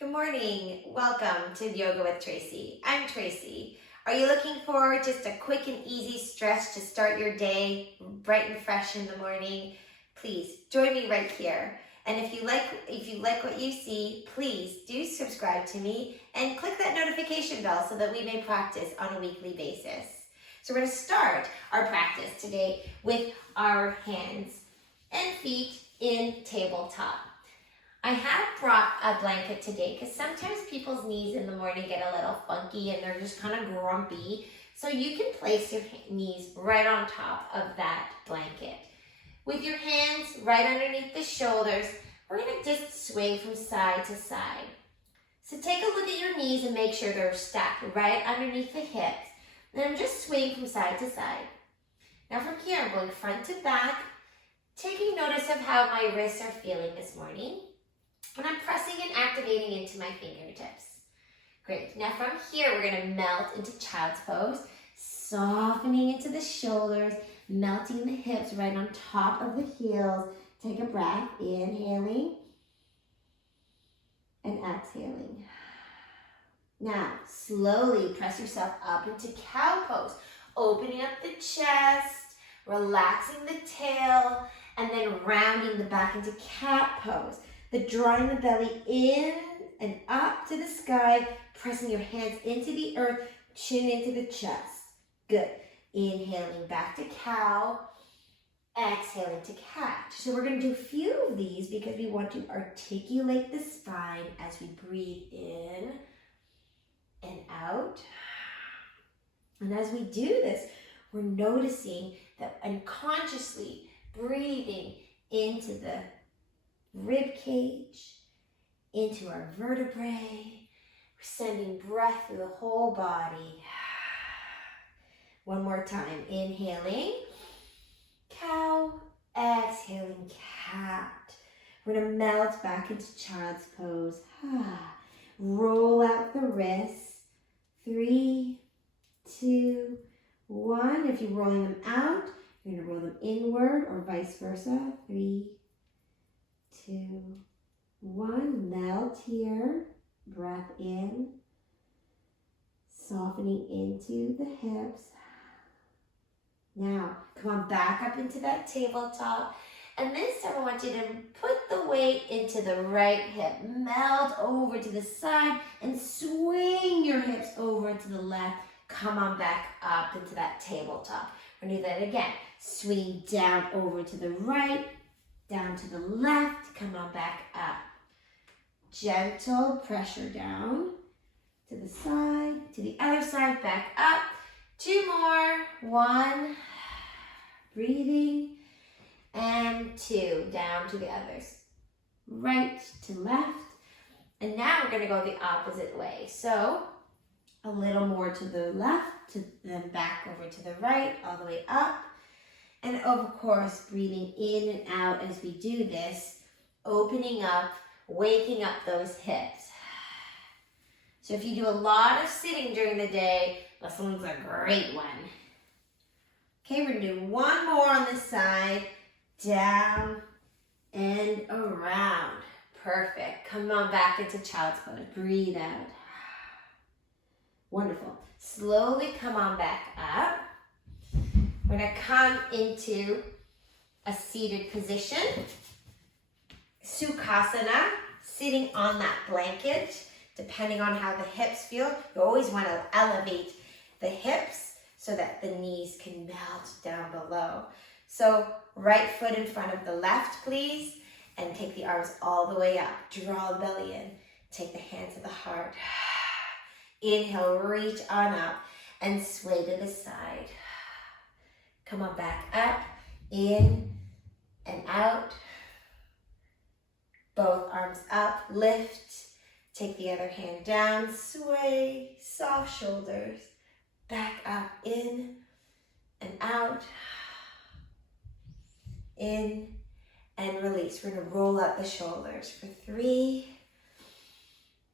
Good morning. Welcome to Yoga with Tracie. I'm Tracie. Are you looking for just a quick and easy stretch to start your day bright and fresh in the morning? Please join me right here. And if you like what you see, please do subscribe to me and click that notification bell so that we may practice on a weekly basis. So we're going to start our practice today with our hands and feet in tabletop. I have brought a blanket today because sometimes people's knees in the morning get a little funky and they're just kind of grumpy. So you can place your knees right on top of that blanket. With your hands right underneath the shoulders, we're going to just swing from side to side. So take a look at your knees and make sure they're stacked right underneath the hips. Then I'm just swinging from side to side. Now from here, I'm going front to back, taking notice of how my wrists are feeling this morning. And I'm pressing and activating into my fingertips. Great. Now from here, we're going to melt into child's pose, softening into the shoulders, melting the hips right on top of the heels. Take a breath, inhaling and exhaling. Now, slowly press yourself up into cow pose, opening up the chest, relaxing the tail, and then rounding the back into cat pose. Drawing the belly in and up to the sky, pressing your hands into the earth, chin into the chest. Good. Inhaling back to cow, exhaling to cat. So we're going to do a few of these because we want to articulate the spine as we breathe in and out. And as we do this, we're noticing that unconsciously breathing into the rib cage, into our vertebrae. We're sending breath through the whole body. One more time. Inhaling, cow, exhaling, cat. We're going to melt back into child's pose. Roll out the wrists. 3, 2, 1. If you're rolling them out, you're going to roll them inward or vice versa. 3, 2, 1. Melt here. Breath in. Softening into the hips. Now, come on back up into that tabletop. And this time I want you to put the weight into the right hip. Melt over to the side and swing your hips over to the left. Come on back up into that tabletop. We're going to do that again. Swing down over to the right. Down to the left, come on back up. Gentle pressure down to the side, to the other side, back up. 2 more, 1, breathing, and 2, down to the others. Right to left, and now we're gonna go the opposite way. So, a little more to the left, then back over to the right, all the way up. And of course, breathing in and out as we do this, opening up, waking up those hips. So if you do a lot of sitting during the day, this one's a great one. Okay, we're gonna do one more on this side, down and around. Perfect. Come on back into child's pose. Breathe out. Wonderful. Slowly come on back up. We're going to come into a seated position, Sukhasana, sitting on that blanket, depending on how the hips feel. You always want to elevate the hips so that the knees can melt down below. So right foot in front of the left, please, and take the arms all the way up. Draw the belly in. Take the hands to the heart. Inhale, reach on up and sway to the side. Come on back up, in and out. Both arms up, lift. Take the other hand down, sway, soft shoulders. Back up, in and out. In and release. We're gonna roll out the shoulders for 3,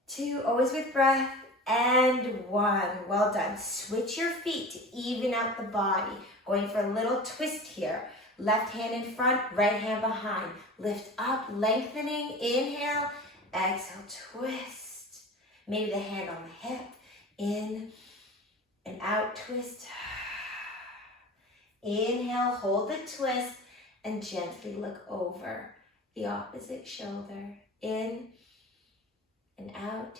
2, always with breath, and 1. Well done. Switch your feet to even out the body. Going for a little twist here. Left hand in front, right hand behind. Lift up, lengthening. Inhale, exhale, twist. Maybe the hand on the hip. In and out, twist. Inhale, hold the twist, and gently look over the opposite shoulder. In and out.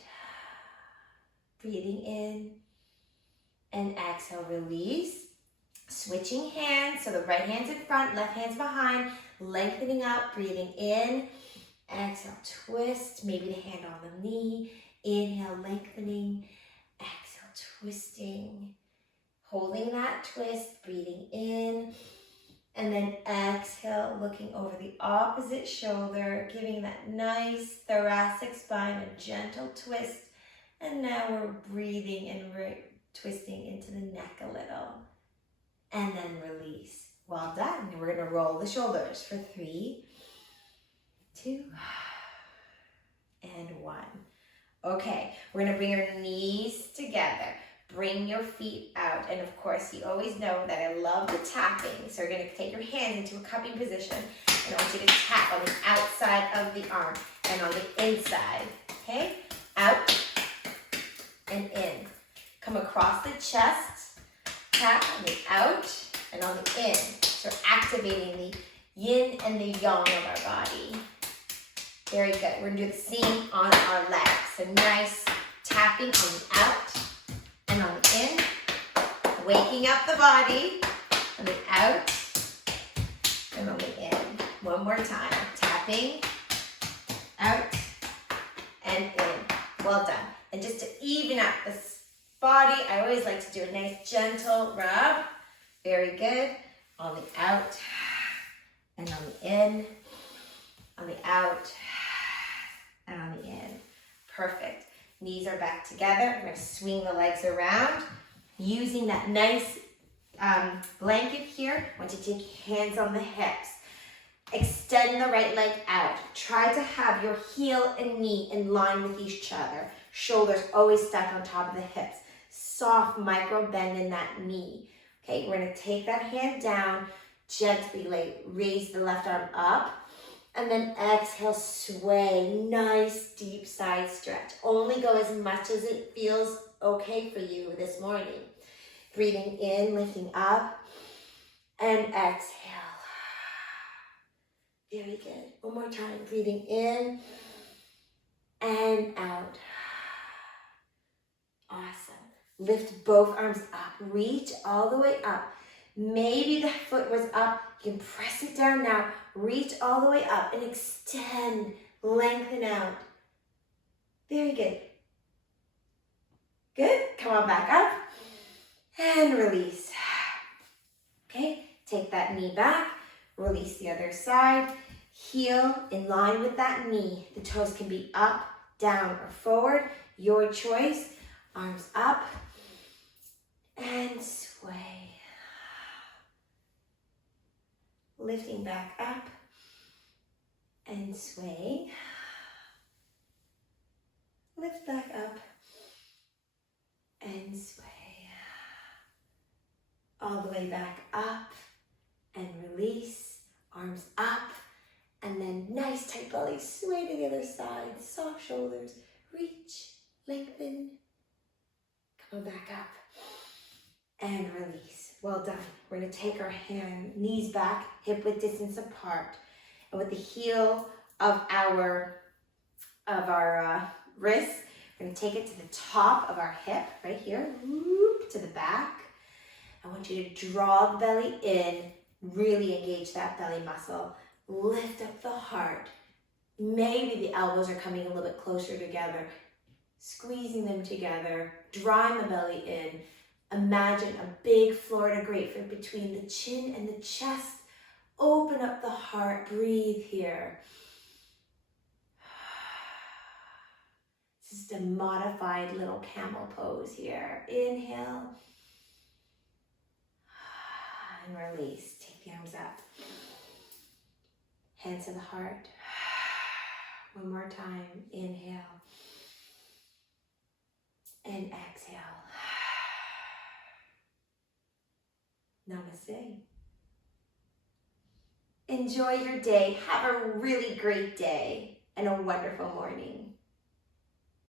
Breathing in. And exhale, release. Switching hands, so the right hand's in front, left hand's behind. Lengthening up, breathing in. Exhale, twist. Maybe the hand on the knee. Inhale, lengthening. Exhale, twisting. Holding that twist, breathing in. And then exhale, looking over the opposite shoulder, giving that nice thoracic spine a gentle twist. And now we're breathing and twisting into the neck a little. And then release. Well done. We're going to roll the shoulders for 3, 2, and 1. Okay, we're going to bring our knees together. Bring your feet out. And of course, you always know that I love the tapping. So you're going to take your hands into a cupping position. And I want you to tap on the outside of the arm and on the inside. Okay? Out and in. Come across the chest. Tap on the out and on the in. So we're activating the yin and the yang of our body. Very good. We're going to do the same on our legs. So nice tapping on the out and on the in. Waking up the body on the out and on the in. One more time. Tapping, out, and in. Well done. And just to even out this body, I always like to do a nice gentle rub. Very good. On the out and on the in. On the out and on the in. Perfect. Knees are back together. We're going to swing the legs around. Using that nice blanket here, I want you to take hands on the hips. Extend the right leg out. Try to have your heel and knee in line with each other. Shoulders always stuck on top of the hips. Soft micro bend in that knee. Okay, we're going to take that hand down, gently raise the left arm up, and then exhale, sway. Nice deep side stretch. Only go as much as it feels okay for you this morning. Breathing in, lifting up, and exhale. Very good. One more time. Breathing in and out. Awesome. Lift both arms up. Reach all the way up. Maybe the foot was up. You can press it down now. Reach all the way up and extend. Lengthen out. Very good. Good. Come on back up. And release. Okay. Take that knee back. Release the other side. Heel in line with that knee. The toes can be up, down, or forward. Your choice. Arms up. And sway. Lifting back up. And sway. Lift back up. And sway. All the way back up. And release. Arms up. And then nice tight belly. Sway to the other side. Soft shoulders. Reach. Lengthen. Come back up. And release. Well done. We're going to take our knees back, hip width distance apart. And with the heel of our wrist, we're going to take it to the top of our hip, right here, whoop, to the back. I want you to draw the belly in, really engage that belly muscle. Lift up the heart. Maybe the elbows are coming a little bit closer together. Squeezing them together, drawing the belly in. Imagine a big Florida grapefruit between the chin and the chest. Open up the heart, breathe here. This is a modified little camel pose here. Inhale. And release. Take the arms up. Hands to the heart. One more time. Inhale. And exhale. Namaste. Enjoy your day. Have a really great day and a wonderful morning.